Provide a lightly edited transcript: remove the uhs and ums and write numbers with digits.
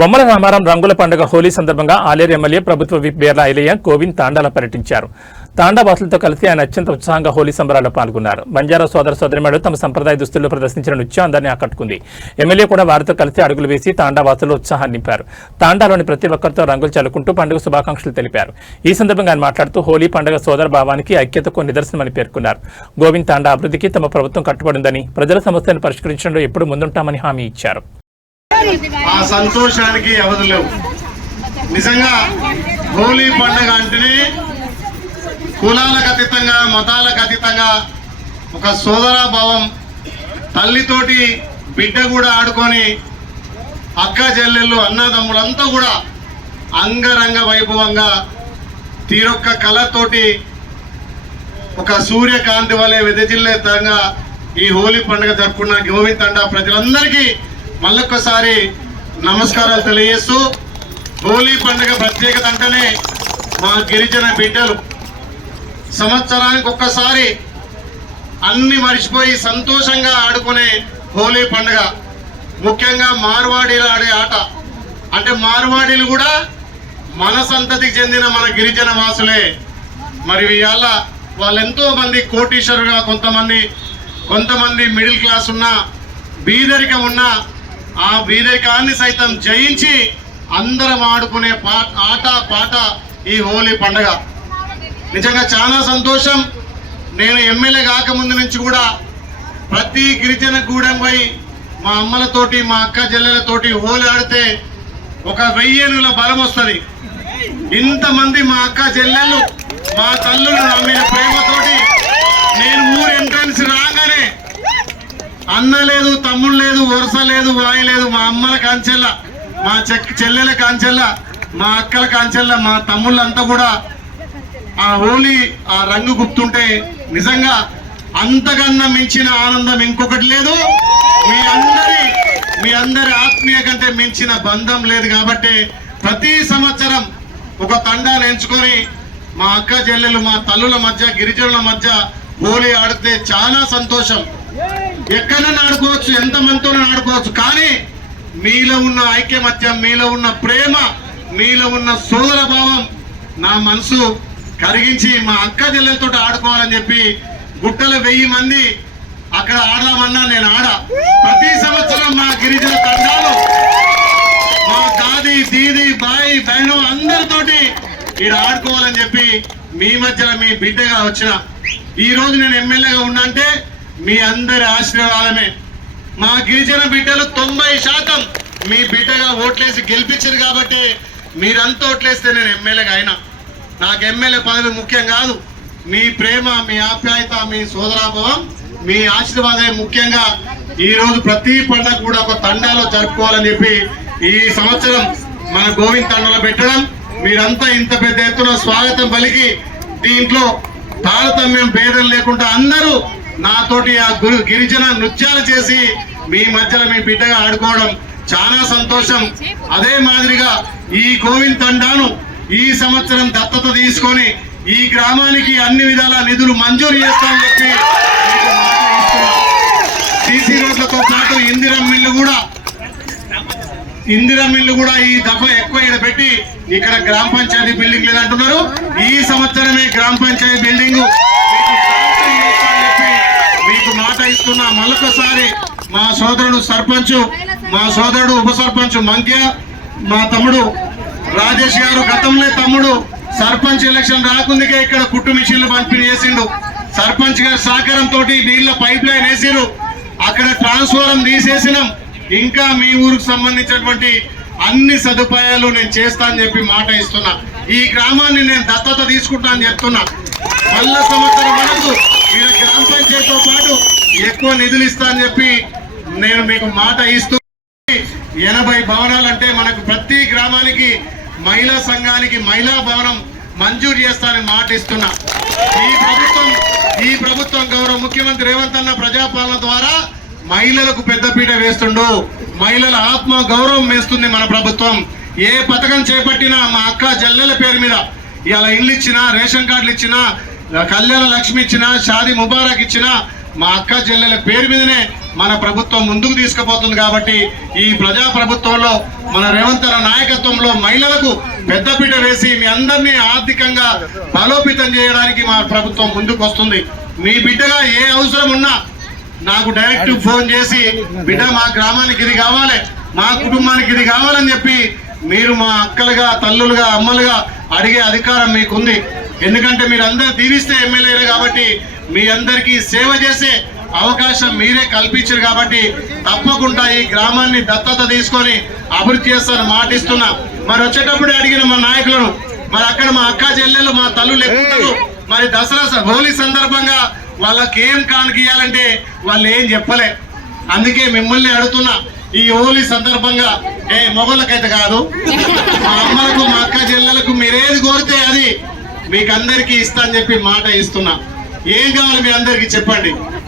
బొమ్మల రామారం రంగుల పండుగ హోలీ సందర్భంగా ఆలేరు ఎమ్మెల్యే ప్రభుత్వ విప్ బేర్ల ఐలయ్య గోవింద్ తాండాల పర్యటించారు. తాండా వాసులతో కలిసి ఆయన అత్యంత ఉత్సాహంగా హోలీ సంబరాల్లో పాల్గొన్నారు. బంజారా సోదర సోదరిమణులు తమ సంప్రదాయ దుస్తుల్లో ప్రదర్శించిన నృత్యం అందరినీ ఆకట్టుకుంది. ఎమ్మెల్యే కూడా వారితో కలిసి అడుగులు వేసి తాండా వాసులు ఉత్సాహాన్ని నింపారు. తాండాలోని ప్రతి ఒక్కరితో రంగులు చల్లుకుంటూ పండుగ శుభాకాంక్షలు తెలిపారు. ఈ సందర్భంగా ఆయన మాట్లాడుతూ హోలీ పండుగ సోదర భావానికి ఐక్యతకు నిదర్శనమని పేర్కొన్నారు. గోవింద్ తాండా అభివృద్ధికి తమ ప్రభుత్వం కట్టుబడిందని, ప్రజల సమస్యలను పరిష్కరించడంలో ఎప్పుడు ముందుంటామని హామీ ఇచ్చారు. ఆ సంతోషానికి అవధులు లేవు. నిజంగా హోలీ పండుగ అంటేనే కులాలకు అతీతంగా, మతాలకు అతీతంగా ఒక సోదరాభావం. తల్లితోటి బిడ్డ కూడా ఆడుకొని అక్క చెల్లెళ్ళు అన్నదమ్ములంతా కూడా అంగరంగ వైభవంగా తీరొక్క కళతోటి ఒక సూర్యకాంతి వలె వెదజిల్లేతంగా ఈ హోలీ పండుగ జరుపుకున్న గోవింద్ తండా ప్రజలందరికీ మళ్ళొక్కసారి నమస్కారాలు తెలియజేస్తూ, హోలీ పండుగ ప్రత్యేకత అంటేనే మా గిరిజన బిడ్డలు సంవత్సరానికి ఒక్కసారి అన్ని మర్చిపోయి సంతోషంగా ఆడుకునే హోలీ పండుగ. ముఖ్యంగా మార్వాడీలు ఆడే ఆట. అంటే మార్వాడీలు కూడా మన సంతతికి చెందిన మన గిరిజన వాసులే. మరి ఇవాళ వాళ్ళెంతో మంది కోటీశ్వరుగా, కొంతమంది మిడిల్ క్లాస్ ఉన్నా, బీదరికం ఉన్నా ఆ బీదరికాన్ని సైతం జయించి అందరం ఆడుకునే ఆట పాట ఈ హోలీ పండుగ. నిజంగా చాలా సంతోషం. నేను ఎమ్మెల్యే కాకముందు నుంచి కూడా ప్రతి గిరిజన గూడెంపై మా అమ్మలతోటి, మా అక్క చెల్లెలతోటి హోలీ ఆడితే ఒక 1000 ఏనుగుల బలం వస్తుంది. ఇంతమంది మా అక్క చెల్లెళ్ళు, మా తల్లులు నా మీద ప్రేమతోటి నేను ఊరు ఎంట్రన్స్ రాగానే అన్న లేదు, తమ్ముడు లేదు, వరుస లేదు, వాయి లేదు, మా అమ్మల కాంచెల్ల, మా చెల్లెల కాంచెల్ల, మా అక్కల కాంచెల్ల, మా తమ్ముళ్ళంతా కూడా ఆ హోలీ ఆ రంగు గుర్తుంటే నిజంగా అంతకన్నా మించిన ఆనందం ఇంకొకటి లేదు. మీ అందరి ఆత్మీయ కంటే మించిన బంధం లేదు. కాబట్టి ప్రతి సంవత్సరం ఒక తండాను ఎంచుకొని మా అక్క చెల్లెలు, మా తల్లుల మధ్య, గిరిజనుల మధ్య హోలీ ఆడితే చాలా సంతోషం. ఎక్కడైనా ఆడుకోవచ్చు, ఎంతమందితోనే ఆడుకోవచ్చు, కానీ మీలో ఉన్న ఐక్యమత్యం, మీలో ఉన్న ప్రేమ, మీలో ఉన్న సోదర భావం నా మనసు కరిగించి మా అక్క చెల్లెలతో ఆడుకోవాలని చెప్పి గుట్టల 1000 మంది అక్కడ ఆడదామన్నా నేను ప్రతి సంవత్సరం మా గిరిజన తండాలు, మా దాది, దీది, బాయి, బహను అందరితోటి ఇక్కడ ఆడుకోవాలని చెప్పి మీ మధ్యలో మీ బిడ్డగా వచ్చిన ఈ రోజు నేను ఎమ్మెల్యేగా ఉన్నా అంటే మీ అందరి ఆశీర్వాదమే. మా గిరిజన బిడ్డలు 90% మీ బిడ్డగా ఓట్లేసి గెలిపించారు. కాబట్టి మీరంతా ఓట్లేస్తే నేను ఎమ్మెల్యేగా అయినా. నాకు ఎమ్మెల్యే పదవి ముఖ్యం కాదు. మీ ప్రేమ, మీ ఆప్యాయత, మీ సోదరాభావం, మీ ఆశీర్వాదమే ముఖ్యంగా ఈ రోజు ప్రతి పండుగ కూడా ఒక తండాలో జరుపుకోవాలని చెప్పి ఈ సంవత్సరం మన గోవింద్ తండాలో పెట్టడం. మీరంతా ఇంత పెద్ద ఎత్తున స్వాగతం పలికి దీంట్లో తారతమ్యం భేదం లేకుండా అందరూ నాతోటి ఆ గిరిజన నృత్యాలు చేసి మీ మధ్యలో మీ బిడ్డగా ఆడుకోవడం చాలా సంతోషం. అదే మాదిరిగా ఈ గోవింద్ తండాను ఈ సంవత్సరం దత్తత తీసుకొని ఈ గ్రామానికి అన్ని విధాల నిధులు మంజూరు చేస్తామని చెప్పి సీసీ రోడ్లతో పాటు ఇందిరా మిల్లు కూడా ఈ దఫా ఎక్కువ ఇక్కడ పెట్టి ఇక్కడ గ్రామ పంచాయతీ బిల్డింగ్ లేదంటున్నారు. ఈ సంవత్సరమే గ్రామ పంచాయతీ బిల్డింగ్ మీకు మాట ఇస్తున్నా. మళ్ళొకసారి మా సోదరుడు సర్పంచ్, మా సోదరుడు ఉప సర్పంచ్ మంక్య, మా తమ్ముడు రాజేష్ గారు గతంలో తమ్ముడు సర్పంచ్ ఎలక్షన్ రాకుందికే ఇక్కడ కుట్టు మిషన్లు పంపిణీ చేసిండు. సర్పంచ్ గారి సహకారంతో నీళ్ళ పైప్ లైన్ వేసిరు. అక్కడ ట్రాన్స్ఫారం తీసేసినాం. ఇంకా మీ ఊరికి సంబంధించినటువంటి అన్ని సదుపాయాలు నేను చేస్తా అని చెప్పి మాట ఇస్తున్నా. ఈ గ్రామాన్ని నేను దత్తత తీసుకుంటా అని చెప్తున్నా. మళ్ళా సంవత్సరం వరకు మీరు గ్రామ పంచాయతీతో పాటు ఎక్కువ నిధులు ఇస్తా అని చెప్పి నేను మీకు మాట ఇస్తూ 80 భవనాలు అంటే మనకు ప్రతి గ్రామానికి మహిళా సంఘానికి మహిళా భవనం మంజూరు చేస్తానని మాట ఇస్తున్నా. ఈ ప్రభుత్వం గౌరవ ముఖ్యమంత్రి రేవంత్ అన్న ప్రజాపాలన ద్వారా మహిళలకు పెద్దపీట వేస్తుండు. మహిళల ఆత్మ గౌరవం వేస్తుంది మన ప్రభుత్వం. ఏ పథకం చేపట్టినా మా అక్క చెల్లెల పేరు మీద ఇలా ఇల్లు ఇచ్చినా, రేషన్ కార్డులు ఇచ్చినా, కళ్యాణ లక్ష్మి ఇచ్చినా, షాదీ ముబారక్ ఇచ్చినా మా అక్క చెల్లెల పేరు మీదనే మన ప్రభుత్వం ముందుకు తీసుకుపోతుంది. కాబట్టి ఈ ప్రజా ప్రభుత్వంలో మన రేవంత్ అన్న నాయకత్వంలో మహిళలకు పెద్దపీట వేసి మీ అందరినీ ఆర్థికంగా బలోపేతం చేయడానికి మా ప్రభుత్వం ముందుకు వస్తుంది. మీ బిడ్డగా ఏ అవసరం ఉన్నా నాకు డైరెక్ట్ ఫోన్ చేసి బిడ్డ మా గ్రామానికి ఇది కావాలి, మా కుటుంబానికి ఇది కావాలని చెప్పి మీరు మా అక్కలుగా, తల్లులుగా, అమ్మలుగా అడిగే అధికారం మీకుంది. ఎందుకంటే మీరు అందరూ దీవిస్తే ఎమ్మెల్యేలు కాబట్టి మీ అందరికీ సేవ చేసే అవకాశం మీరే కల్పించారు. కాబట్టి తప్పకుండా ఈ గ్రామాన్ని దత్తత తీసుకొని అభివృద్ధి చేస్తాను మాటిస్తున్నా. మరి వచ్చేటప్పుడు అడిగిన మా నాయకులను, మరి అక్కడ మా అక్క చెల్లెలు, మా తల్లులు ఎక్కుతారు. మరి దసరా హోలీ సందర్భంగా వాళ్ళకి ఏం కానుకియాలంటే వాళ్ళు ఏం చెప్పలే. అందుకే మిమ్మల్ని అడుగుతున్నా, ఈ హోలీ సందర్భంగా మొగళ్ళకైతే కాదు, మా అమ్మలకు, మా అక్క చెల్లెలకు మీరేది కోరితే అది మీకు అందరికీ ఇస్తా అని చెప్పి మాట ఇస్తున్నా. ఏం కావాలి మీ అందరికీ చెప్పండి.